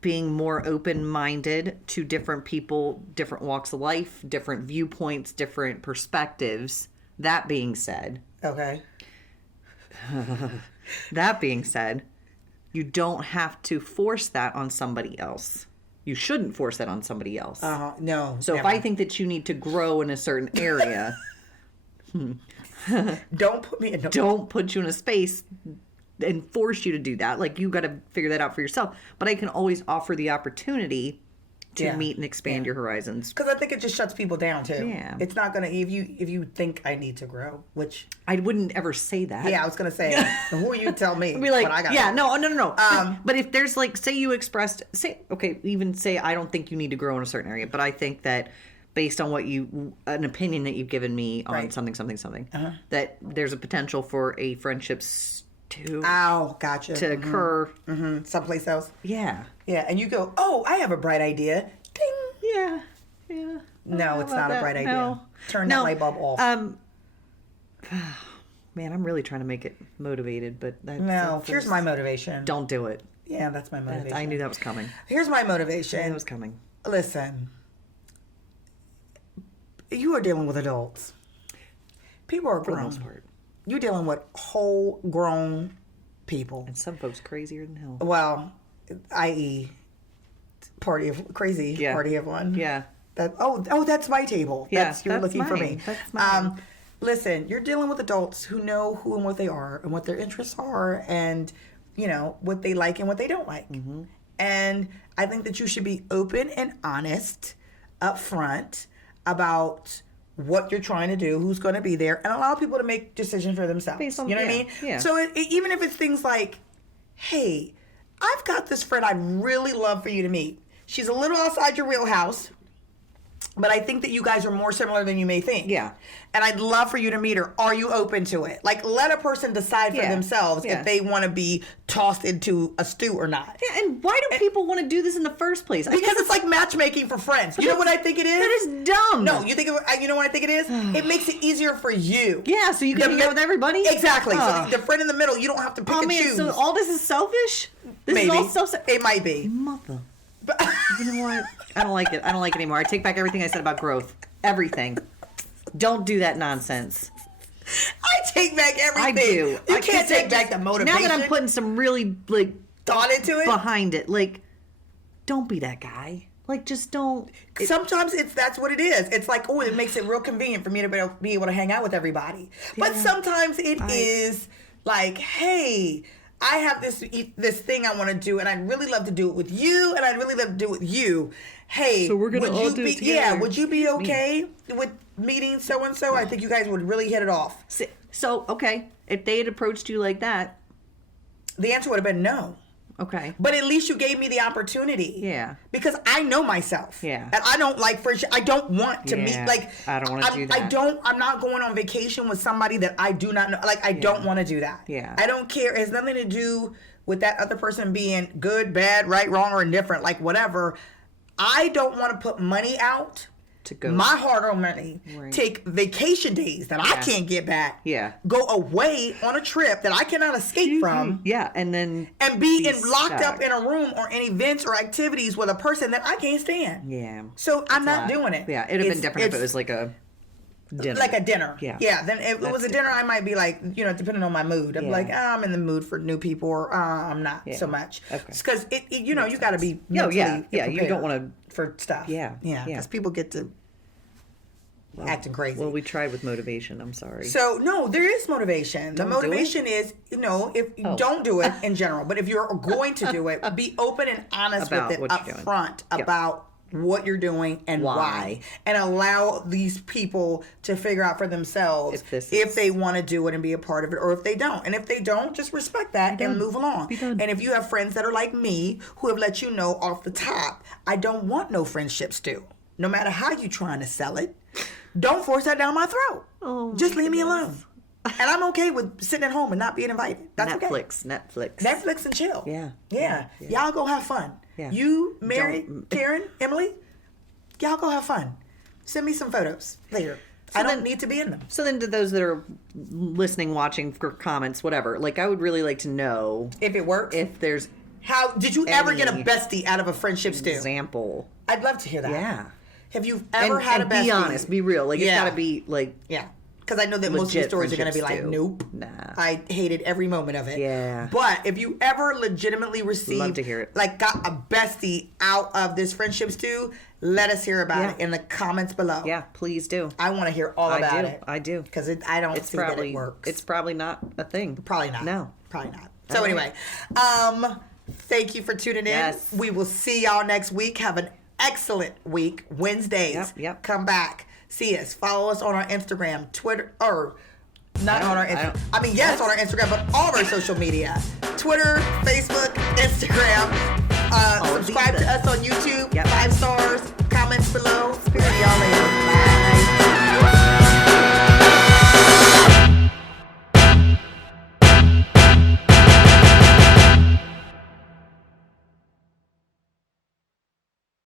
being more open-minded to different people, different walks of life, different viewpoints, different perspectives. That being said, Okay. you don't have to force that on somebody else. You shouldn't force that on somebody else. No. So if never. I think that you need to grow in a certain area, don't put me in. don't put you in a space and force you to do that. Like, you got to figure that out for yourself. But I can always offer the opportunity to Yeah. meet and expand your horizons. Because I think it just shuts people down too. Yeah. It's not gonna if you think I need to grow, which I wouldn't ever say that. yeah, I was gonna say, who are you to tell me? Be like, what I gotta yeah, do? no. But if there's like, say you expressed, even say I don't think you need to grow in a certain area, but I think that based on an opinion that you've given me on Right. something, that there's a potential for a friendship to Ow, gotcha. to occur. Someplace else. Yeah, Yeah, and you go, oh, I have a bright idea. Ding. yeah. No, How it's about not a that? bright idea. No. Turn that light bulb off. Man, I'm really trying to make it motivated, but Here's my motivation. Don't do it. Yeah, that's my motivation. I knew that was coming. Here's my motivation. That was coming. Listen, you are dealing with adults. People are For the grown. most part. You're dealing with whole grown people. And some folks crazier than hell. Well, i.e., party of crazy Yeah. party of one. Yeah. That's my table. Yeah, That's you're that's looking for mine. me. That's mine. Listen, you're dealing with adults who know who and what they are and what their interests are and what they like and what they don't like. Mm-hmm. And I think that you should be open and honest up front about what you're trying to do, who's going to be there, and allow people to make decisions for themselves. Based on- you know what I yeah, mean? yeah. So even if it's things like, hey, I've got this friend I'd really love for you to meet. She's a little outside your wheelhouse, but I think that you guys are more similar than you may think. Yeah. And I'd love for you to meet her. Are you open to it? Like, let a person decide for Yeah. themselves Yeah. if they want to be tossed into a stew or not. Yeah, and why do people want to do this in the first place? I think Because it's like matchmaking for friends. You know what I think it is? that is dumb. No, you think you know what I think it is? It makes it easier for you. Yeah, so you can hang out with everybody? Exactly. Ugh. So the friend in the middle, you don't have to pick Oh and man, choose. so all this is selfish? This Maybe. is all selfish. It might be. Mother. You know what? I don't like it. I don't like it anymore. I take back everything I said about growth. Everything. Don't do that nonsense. I take back everything. I do. You can't take back the motivation. Now that I'm putting some really thought into it. behind it, don't be that guy. Just don't. Sometimes that's what it is. It's like, oh, it makes it real convenient for me to be able to hang out with everybody. But sometimes it is like, hey, I have this thing I want to do, and I'd really love to do it with you, and I'd really love to do it with you. Hey, So we're gonna would all you do it be? together. Yeah, would you be okay with meeting so and so? I think you guys would really hit it off. So, okay, if they had approached you like that, The answer would have been no. okay. But at least you gave me the opportunity. Yeah. Because I know myself. Yeah. And I don't like friendship. I don't want to meet. Yeah, Like, I don't wanna do that. I'm not going on vacation with somebody that I do not know. Like, I don't want to do that. Yeah. I don't care. It has nothing to do with that other person being good, bad, right, wrong, or indifferent. Like, whatever. I don't want to put money out. To go. My hard-earned money, Right. take vacation days that I can't get back. Yeah. Go away on a trip that I cannot escape from. Yeah, and then. And be locked stuck. up in a room or in events or activities with a person that I can't stand. Yeah. So I'm not doing it. Yeah, it'd have been different if it was like a dinner. like a dinner. Yeah. Yeah. Then if it was a dinner, I might be like, depending on my mood, I'm Yeah. like, I'm in the mood for new people, or I'm not Yeah. so much. Okay. Because you got to be Yeah, mentally yeah, you don't prepared wanna- for stuff. Yeah, Yeah. yeah. Because people get to acting crazy. Well, we tried with motivation. I'm sorry. So no, there is motivation. The Don't do it? motivation is, if don't do it in general, but if you're going to do it, be open and honest About with it what up you're doing. front Yep. about what you're doing and why, and allow these people to figure out for themselves if they want to do it and be a part of it, or if they don't. And if they don't, just respect that and move along. Be done. And if you have friends that are like me who have let you know off the top, I don't want no friendships too. No matter how you trying to sell it, don't force that down my throat. Oh, Just leave me alone. And I'm okay with sitting at home and not being invited. That's okay. Netflix and chill. Yeah. Yeah. Y'all go have fun. Yeah. You, Mary, Karen, Emily, y'all go have fun. Send me some photos later. I don't need to be in them. So then to those that are listening, watching, for comments, whatever, I would really like to know If it works. if there's How did you ever get a any bestie out of a friendship stew? example. I'd love to hear that. Yeah. Have you ever And, had and a bestie? be honest, be real. It's Yeah. got to be Yeah. Because I know that most of the Legit stories are going to be like, friendships, nope. too. Nah. I hated every moment of it. Yeah. But if you ever legitimately received, Love to hear it. got a bestie out of this friendship stew, let us hear about Yeah. it in the comments below. Yeah, please do. I want to hear all about it. I do. Because I don't It's see that probably it works. it's probably not a thing. Probably not. No. Probably not. So anyway, thank you for tuning in. Yes. We will see y'all next week. Have an excellent week. Wednesdays. Yep. Come back. See us. Follow us on our Instagram, Twitter, or not on our Instagram. I mean, yes, on our Instagram, but all of our social media. Twitter, Facebook, Instagram. Subscribe to us on YouTube.